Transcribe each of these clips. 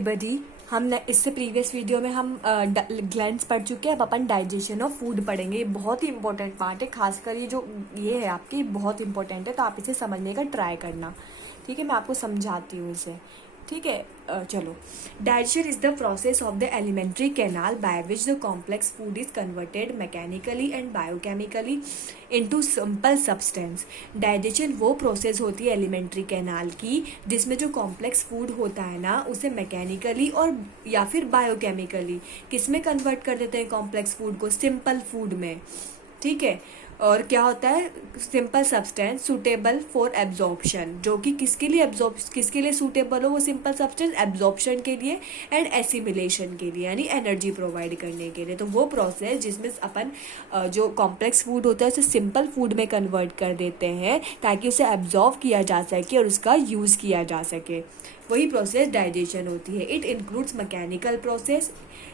बडी हम इससे previous video में हम ग्लैंड्स पढ़ चुके हैं। अब अपन डाइजेशन ऑफ फूड पढ़ेंगे। ये बहुत ही इंपॉर्टेंट पार्ट है, खासकर ये है आपकी बहुत इंपॉर्टेंट है, तो आप इसे समझने का ट्राई करना। ठीक है, मैं आपको समझाती हूँ इसे। ठीक है, चलो। Digestion is the process of the alimentary canal by which the complex food is converted mechanically and biochemically into simple substance. Digestion वो प्रोसेस होती है एलिमेंट्री कैनाल की जिसमें जो कॉम्प्लेक्स फूड होता है ना, उसे मैकेनिकली और या फिर बायोकेमिकली किस में कन्वर्ट कर देते हैं? कॉम्प्लेक्स फूड को सिंपल फूड में। ठीक है, और क्या होता है? Simple substance suitable for absorption, जो कि किसके लिए सूटेबल हो? वो सिंपल सब्सटेंस एब्जॉर्प्शन के लिए एंड एसिमिलेशन के लिए, यानी एनर्जी प्रोवाइड करने के लिए। तो वो प्रोसेस जिसमें अपन जो कॉम्प्लेक्स फूड होता है उसे सिंपल फूड में कन्वर्ट कर देते हैं ताकि उसे एब्जॉर्व किया जा सके और उसका यूज़ किया जा सके, वही प्रोसेस डाइजेशन होती है। It includes mechanical process.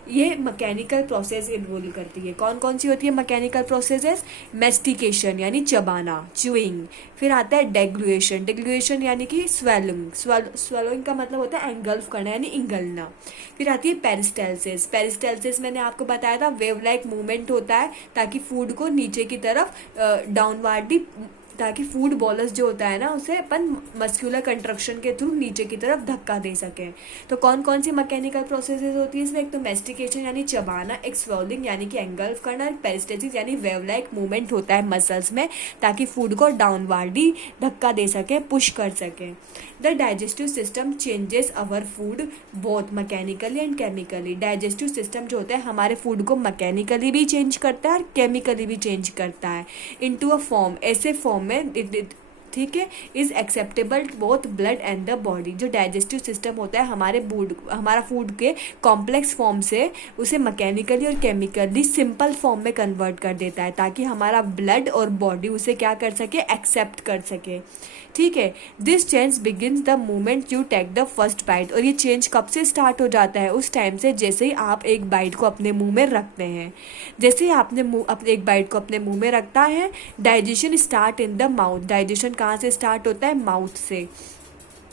ये मैकेनिकल प्रोसेस इन्वॉल्व करती है। कौन कौन सी होती है मैकेनिकल प्रोसेसेस? मेस्टिकेशन यानी चबाना, च्यूइंग। फिर आता है डेग्लुएशन। डेग्लुएशन यानी कि स्वेलिंग। स्वेलिंग का मतलब होता है एंगल्फ करना यानी इंगलना। फिर आती है पेरिस्टाल्सिस। पेरिस्टाल्सिस मैंने आपको बताया था, वेव लाइक मूवमेंट होता है ताकि फूड को नीचे की तरफ डाउनवर्डली, ताकि फूड बॉलस जो होता है ना उसे अपन मस्कुलर कंट्रक्शन के थ्रू नीचे की तरफ धक्का दे सकें। तो कौन कौन सी मैकेनिकल प्रोसेसेस होती है इसमें? एक तो मेस्टिकेशन यानी चबाना, एक स्वेलिंग यानी कि एंगल्फ करना, एक पेरिस्टेसिस यानी वेव लाइक मूवमेंट होता है मसल्स में ताकि फूड को डाउनवर्डली धक्का दे सके, पुश कर सके। The digestive system changes our food both mechanically and chemically. Digestive system जो होता है हमारे फूड को मैकेनिकली भी चेंज करता है और केमिकली भी चेंज करता है इनटू अ फॉर्म, ऐसे फॉर्म में। ठीक है, is acceptable both blood and the body. जो डाइजेस्टिव सिस्टम होता है हमारा फूड के कॉम्प्लेक्स फॉर्म से उसे मैकेनिकली और केमिकली सिंपल फॉर्म में कन्वर्ट कर देता है ताकि हमारा ब्लड और बॉडी उसे क्या कर सके? एक्सेप्ट कर सके। ठीक है, this change begins the moment you take the first bite. और ये चेंज कब से स्टार्ट हो जाता है? उस टाइम से जैसे ही आप एक बाइट को अपने मुंह में रखते हैं। जैसे ही आपने अपने एक बाइट को अपने मुंह में रखता है, digestion start in the mouth. Digestion कहाँ से स्टार्ट होता है? माउथ से।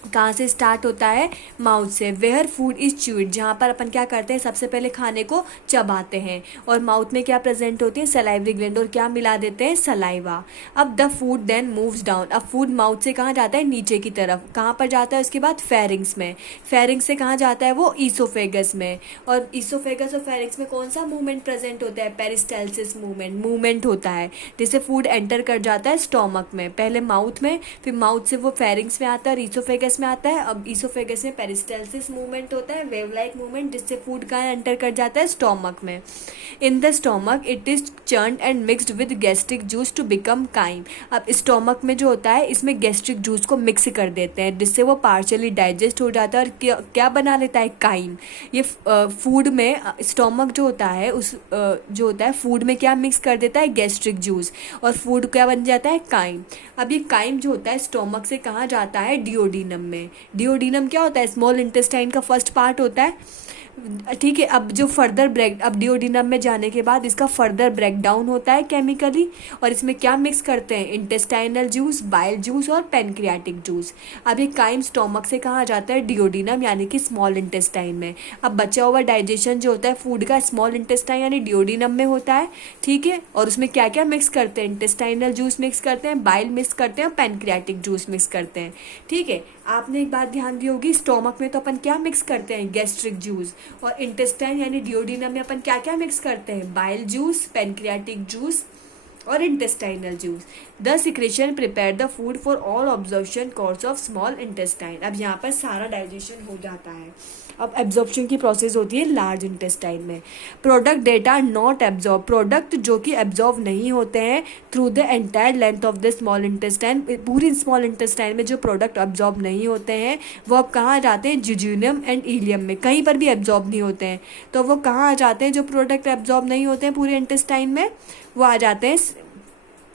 कहाँ से स्टार्ट होता है? माउथ से। वेयर फूड इज च्यूड, जहाँ पर अपन क्या करते हैं? सबसे पहले खाने को चबाते हैं और माउथ में क्या प्रेजेंट होती है? सलाइवरी ग्लैंड, और क्या मिला देते हैं? सलाइवा। अब the food then moves down. अब फूड माउथ से कहाँ जाता है? नीचे की तरफ। कहाँ पर जाता है उसके बाद? फेरिंग्स में। फेरिंग्स से कहाँ जाता है वो? ईसोफेगस में। और ईसोफेगस और फेरिंग्स में कौन सा मूवमेंट प्रेजेंट होता है? पेरिस्टाल्सिस मूवमेंट होता है, जिससे फूड एंटर कर जाता है स्टोमक में, पहले माउथ में, फिर माउथ से वो फेरिंग्स में आता है और ईसोफेगस में आता है। अब ईसोफेगस में पेरिस्टाल्सिस मूवमेंट होता है, वेव लाइक मूवमेंट, जिससे फूड कहाँ एंटर कर जाता है? स्टोमक में। In the stomach it is churned and mixed with gastric juice to become chyme. अब स्टोमक में जो होता है इसमें गैस्ट्रिक जूस को मिक्स कर देते हैं जिससे वो पार्शियली डाइजेस्ट हो जाता है और क्या बना लेता है? काइम। ये फूड में स्टोमक जो होता है जो होता है फूड में क्या मिक्स कर देता है? गैस्ट्रिक जूस, और फूड क्या बन जाता है? काइम। अब ये काइम जो होता है स्टोमक से कहाँ जाता है? डिओडिनम में। डिओडिनम क्या होता है? स्मॉल इंटेस्टाइन का फर्स्ट पार्ट होता है। ठीक है, अब अब डिओडिनम में जाने के बाद इसका फर्दर ब्रेकडाउन होता है केमिकली, और इसमें क्या मिक्स करते हैं? इंटेस्टाइनल जूस, बाइल जूस और पेनक्रियाटिक जूस। अब ये काइम स्टोमक से कहाँ जाता है? डिओडिनम यानी कि स्मॉल इंटेस्टाइन में। अब बचा हुआ डाइजेशन जो होता है फूड का स्मॉल इंटेस्टाइन यानी डिओडिनम में होता है। ठीक है, और उसमें क्या क्या मिक्स करते हैं? इंटेस्टाइनल जूस मिक्स करते हैं, बाइल मिक्स करते हैं और पेनक्रियाटिक जूस मिक्स करते हैं। ठीक है, आपने एक बात ध्यान दी होगी, स्टोमक में तो अपन क्या मिक्स करते हैं? गैस्ट्रिक जूस, और इंटेस्टाइन यानी डिओडिनम में अपन क्या क्या मिक्स करते हैं? बाइल जूस, पेनक्रियाटिक जूस और intestinal juice. The secretion prepare the food for all absorption course of small intestine. अब यहाँ पर सारा डाइजेशन हो जाता है। अब एब्जॉर्प्शन की प्रोसेस होती है लार्ज इंटेस्टाइन में। Product data are not absorb, product जो कि एब्जॉर्ब नहीं होते हैं through the entire length of the small intestine. पूरी स्मॉल इंटेस्टाइन में जो प्रोडक्ट एब्जॉर्ब नहीं होते हैं वो अब कहाँ जाते हैं? जिज्यूनम एंड इलियम में। कहीं पर भी एब्जॉर्ब नहीं होते हैं तो वो कहाँ आ जाते हैं? जो प्रोडक्ट एब्जॉर्ब नहीं होते हैं पूरे इंटेस्टाइन में वो आ जाते हैं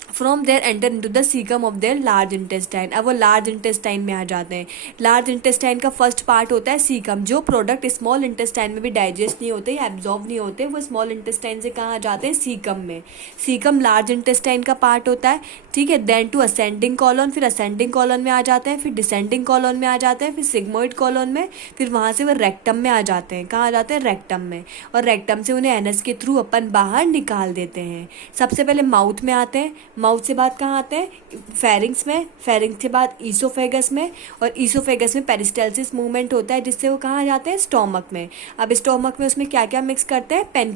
from there enter into the caecum of their large intestine. अब वो लार्ज इंटेस्टाइन में आ जाते हैं। लार्ज इंटेस्टाइन का फर्स्ट पार्ट होता है सीकम। जो प्रोडक्ट स्मॉल इंटेस्टाइन में भी डाइजेस्ट नहीं होते या एब्जॉर्ब नहीं होते, वो स्मॉल इंटेस्टाइन से कहाँ आ जाते हैं, सीकम में। सीकम लार्ज इंटेस्टाइन का पार्ट होता है, ठीक है। देन टू असेंडिंग कॉलन, फिर असेंडिंग कॉलन में आ जाते हैं, फिर डिसेंडिंग कॉलन में आ जाते हैं, फिर सिग्मोइड कॉलन में, फिर वहाँ से वो रेक्टम में आ जाते हैं। कहाँ आ जाते हैं, रेक्टम में। और रेक्टम से उन्हें एनस के थ्रू अपन बाहर निकाल देते हैं। सबसे पहले माउथ में आते हैं, माउथ से बाद कहाँ आते हैं, फेरिंग्स में, फेरिंग्स के बाद ईसोफेगस में, और ईसोफेगस में पेरिस्टाल्सिस मूवमेंट होता है जिससे वो कहाँ जाते हैं, स्टोमक में। अब स्टोमक में उसमें क्या क्या मिक्स करते हैं,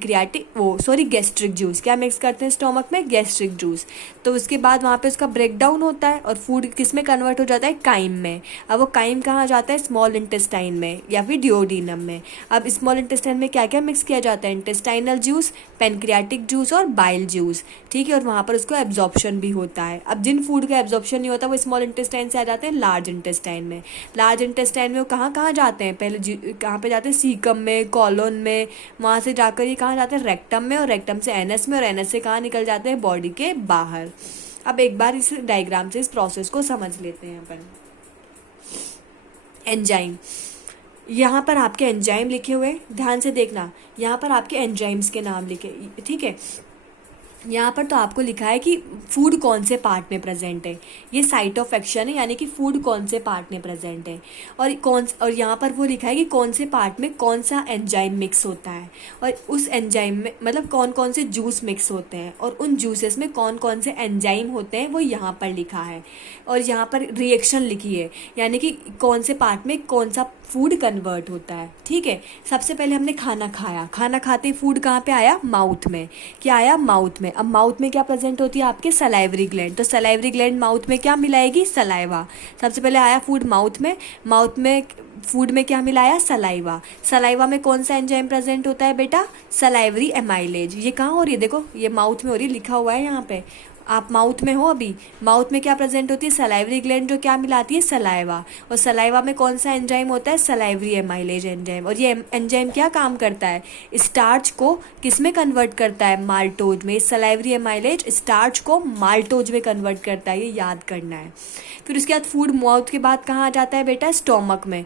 गैस्ट्रिक जूस। क्या मिक्स करते हैं स्टोमक में, गैस्ट्रिक जूस। तो उसके बाद वहाँ पे उसका ब्रेक डाउन होता है और फूड किस में कन्वर्ट हो जाता है, काइम में। अब वो काइम कहाँ जाता है, स्मॉल इंटेस्टाइन में या फिर डिओडिनम में। अब स्मॉल इंटेस्टाइन में क्या क्या मिक्स किया जाता है, इंटेस्टाइनल जूस, पेनक्रियाटिक जूस और बाइल जूस, ठीक है। और वहाँ पर उसको एब्जॉर्प्शन भी होता है। अब जिन फूड का एब्जॉर्प्शन नहीं होता वो स्मॉल इंटेस्टाइन से आ जाते हैं लार्ज इंटेस्टाइन में। लार्ज इंटेस्टाइन में वो कहाँ कहाँ जाते हैं, पहले कहाँ पे जाते हैं, सीकम में, कॉलोन में। वहाँ से जाकर ये कहाँ जाते हैं, रेक्टम में, और रेक्टम से एनस में, और एनस से कहाँ निकल जाते हैं, बॉडी के बाहर। अब एक बार इस डायग्राम से इस प्रोसेस को समझ लेते हैं अपन। एंजाइम, यहाँ पर आपके एंजाइम लिखे हुए, ध्यान से देखना, यहाँ पर आपके एंजाइम्स के नाम लिखे, ठीक है। यहाँ पर तो आपको लिखा है कि फूड कौन से पार्ट में प्रेजेंट है, ये साइट ऑफ एक्शन है, यानी कि फूड कौन से पार्ट में प्रेजेंट है। और यहाँ पर वो लिखा है कि कौन से पार्ट में कौन सा एंजाइम मिक्स होता है, और उस एंजाइम में मतलब कौन कौन से जूस मिक्स होते हैं, और उन जूसेस में कौन कौन से एंजाइम होते हैं वो यहाँ पर लिखा है। और यहाँ पर रिएक्शन लिखी है, यानी कि कौन से पार्ट में कौन सा फूड कन्वर्ट होता है, ठीक है। सबसे पहले हमने खाना खाया, खाना खाते ही फूड कहाँ पे आया, माउथ में। क्या आया, माउथ में। अब माउथ में क्या प्रेजेंट होती है, आपके सलाइवरी ग्लैंड। तो सलाइवरी ग्लैंड माउथ में क्या मिलाएगी, सलाइवा। सबसे पहले आया फूड माउथ में, माउथ में फूड में क्या मिलाया, सलाइवा। सलाइवा में कौन सा एंजाइम प्रेजेंट होता है बेटा, सलाइवरी एमाइलेज। ये कहाँ हो रही है, देखो ये माउथ में हो रही है, लिखा हुआ है यहाँ पे। आप माउथ में हो अभी, माउथ में क्या प्रेजेंट होती है, सलाइवरी ग्लैंड जो क्या मिलाती है, सलाइवा। और सलाइवा में कौन सा एंजाइम होता है, सलाइवरी एमाइलेज एंजाइम। और ये एंजाइम क्या काम करता है, स्टार्च को किस में कन्वर्ट करता है, माल्टोज में। सलाइवरी एमाइलेज स्टार्च को माल्टोज में कन्वर्ट करता है, ये याद करना है। फिर उसके बाद फूड माउथ के बाद कहाँ आ जाता है बेटा, स्टोमक में।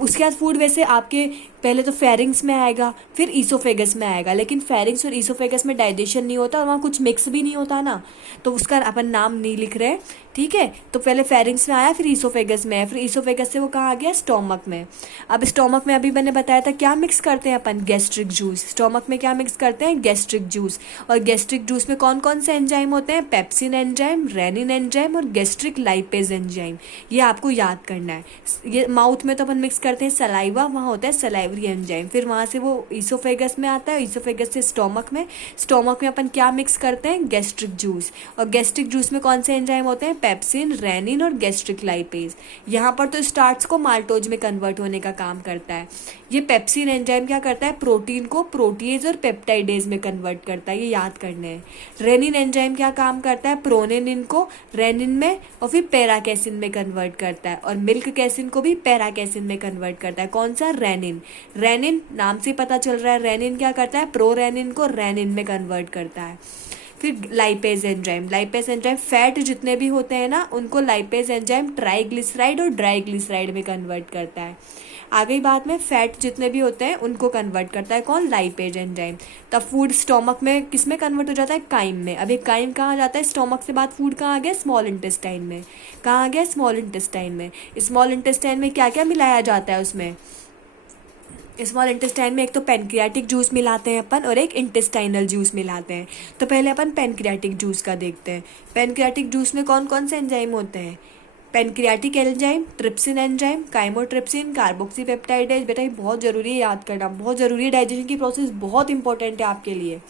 उसके बाद फूड वैसे आपके पहले तो फेरिंग्स में आएगा, फिर ईसोफेगस में आएगा, लेकिन फेरिंग्स और ईसोफेगस में डाइजेशन नहीं होता और वहाँ कुछ मिक्स भी नहीं होता ना, तो उसका अपन नाम नहीं लिख रहे, ठीक है। तो पहले फेरिंग्स में आया, फिर ईसोफेगस में है, फिर ईसोफेगस से वो कहाँ आ गया, स्टोमक में। अब स्टोमक में अभी मैंने बताया था क्या मिक्स करते हैं अपन, गैस्ट्रिक जूस। स्टोमक में क्या मिक्स करते हैं, गैस्ट्रिक जूस। और गैस्ट्रिक जूस में कौन कौन से एंजाइम होते हैं, पेप्सिन एंजाइम, रेनिन एंजाइम और गैस्ट्रिक लाइपेज एंजाइम। ये आपको याद करना है। ये माउथ में तो अपन मिक्स करते हैं सलाइवा, वहाँ होता है सलाइवरी एंजाइम। फिर वहाँ से वो ईसोफेगस में आता है, ईसोफेगस से स्टोमक में। स्टोमक में अपन क्या मिक्स करते हैं, गैस्ट्रिक जूस। और गैस्ट्रिक जूस में कौन से एंजाइम होते हैं, पेप्सिन, रेनिन और गैस्ट्रिक लाइपेज। यहाँ पर तो स्टार्च को माल्टोज में कन्वर्ट होने का काम करता है। ये पेप्सिन एंजाइम क्या करता है, प्रोटीन को प्रोटीएज और पेप्टाइडेज में कन्वर्ट करता है, ये याद करने हैं। रेनिन एंजाइम क्या काम करता है, प्रोनिन को रेनिन में और फिर पैराकेसिन में कन्वर्ट करता है, और मिल्क कैसिन को भी पैराकेसिन में कन्वर्ट करता है। कौन सा, रेनिन। रेनिन नाम से पता चल रहा है, रेनिन क्या करता है, प्रोरेनिन को रेनिन में कन्वर्ट करता है। फिर lipase enzyme, lipase enzyme fat जितने भी होते हैं ना उनको लाइपेज एंजाइम ट्राइग्लिसराइड और ड्राइग्लिसराइड में कन्वर्ट करता है। आ गई बात में, फैट जितने भी होते हैं उनको कन्वर्ट करता है कौन, लाइपेज एंजाइम। तब फूड स्टोमक में किस में कन्वर्ट हो जाता है, काइम में। अब एक काइम कहाँ जाता है, स्टोमक से बाद फूड कहाँ आ गया, स्मॉल इंटेस्टाइन में। कहाँ आ गया, स्मॉल इंटेस्टाइन में। स्मॉल इंटेस्टाइन में क्या क्या मिलाया जाता है उसमें, स्मॉल इंटेस्टाइन में एक तो पेनक्रियाटिक जूस मिलाते हैं अपन और एक इंटेस्टाइनल जूस मिलाते हैं। तो पहले अपन पेनक्रियाटिक जूस का देखते हैं। पेनक्रियाटिक जूस में कौन कौन से एंजाइम होते हैं, pancreatic enzyme, trypsin enzyme, chymotrypsin, carboxypeptidase. बेटा ये बहुत ज़रूरी है याद करना, बहुत ज़रूरी है, डाइजेशन की प्रोसेस बहुत इंपॉर्टेंट है आपके लिए।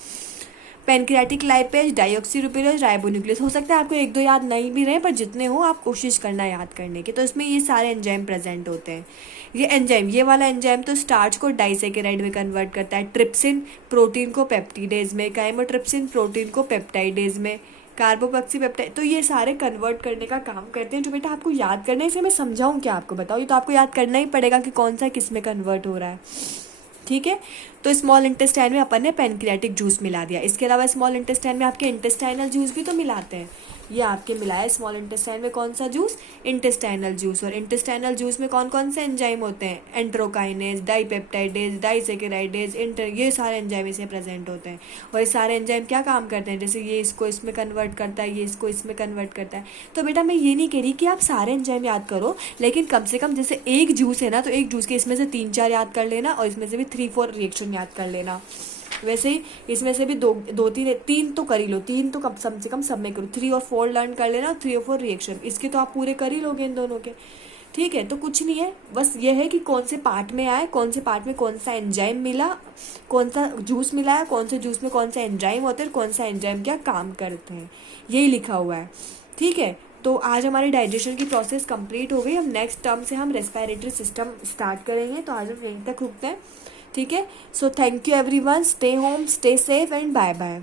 Pancreatic lipase, deoxyribonuclease, ribonuclease. हो सकता है आपको एक दो याद नहीं भी रहे, पर जितने हो आप कोशिश करना याद करने की। तो इसमें ये सारे एंजाइम प्रेजेंट होते हैं। ये एंजाइम, ये वाला एंजाइम तो स्टार्च को डाइसेकेराइड में कन्वर्ट करता है, ट्रिप्सिन प्रोटीन को पेप्टिडेज में, काइमोट्रिप्सिन प्रोटीन को पेप्टाइडेज में, कार्बोक्सीपेप्टाइड। तो ये सारे कन्वर्ट करने का काम करते हैं, जो बेटा आपको याद करना है। इसे मैं समझाऊँ क्या आपको, बताओ, ये तो आपको याद करना ही पड़ेगा कि कौन सा किस में कन्वर्ट हो रहा है। ठीक है। तो स्मॉल इंटेस्टाइन में अपन ने पेनक्रियाटिक जूस मिला दिया। इसके अलावा स्मॉल इंटेस्टाइन में आपके इंटेस्टाइनल जूस भी तो मिलाते हैं। ये आपके मिला है स्मॉल इंटेस्टाइन में कौन सा जूस, इंटेस्टाइनल जूस। और इंटेस्टाइनल जूस में कौन कौन से एंजाइम होते हैं, एंट्रोकाइनेज, डाइपेप्टाइडेज, डाइसेकेराइडेज, ये सारे एंजाइम इसे प्रेजेंट होते हैं। और ये सारे एंजाइम क्या काम करते हैं, जैसे ये इसको इसमें कन्वर्ट करता है, ये इसको इसमें कन्वर्ट करता है। तो बेटा मैं ये नहीं कह रही कि आप सारे एंजाइम याद करो, लेकिन कम से कम जैसे एक जूस है ना, तो एक जूस के इसमें से 3-4 याद कर लेना, और इसमें से भी 3-4 रिएक्शन याद कर लेना। वैसे ही इसमें से भी दो तीन तो कर ही लो, 3 तो कम से कम सब में करो, 3 और 4 लर्न कर लेना, 3 और 4 रिएक्शन इसके तो आप पूरे कर ही लोगे इन दोनों के। ठीक है, तो कुछ नहीं है, बस ये है कि कौन से पार्ट में आए, कौन से पार्ट में कौन सा एंजाइम मिला, कौन सा जूस मिला है, कौन से जूस में कौन सा एंजाइम होते हैं, कौन सा एंजाइम क्या काम करते हैं, यही लिखा हुआ है। ठीक है, तो आज हमारी डाइजेशन की प्रोसेस कंप्लीट हो गई। अब नेक्स्ट टर्म से हम रेस्पिरेटरी सिस्टम स्टार्ट करेंगे, तो आज हम यहीं तक रुकते हैं। ठीक है, so thank you everyone, stay home, stay safe and bye bye.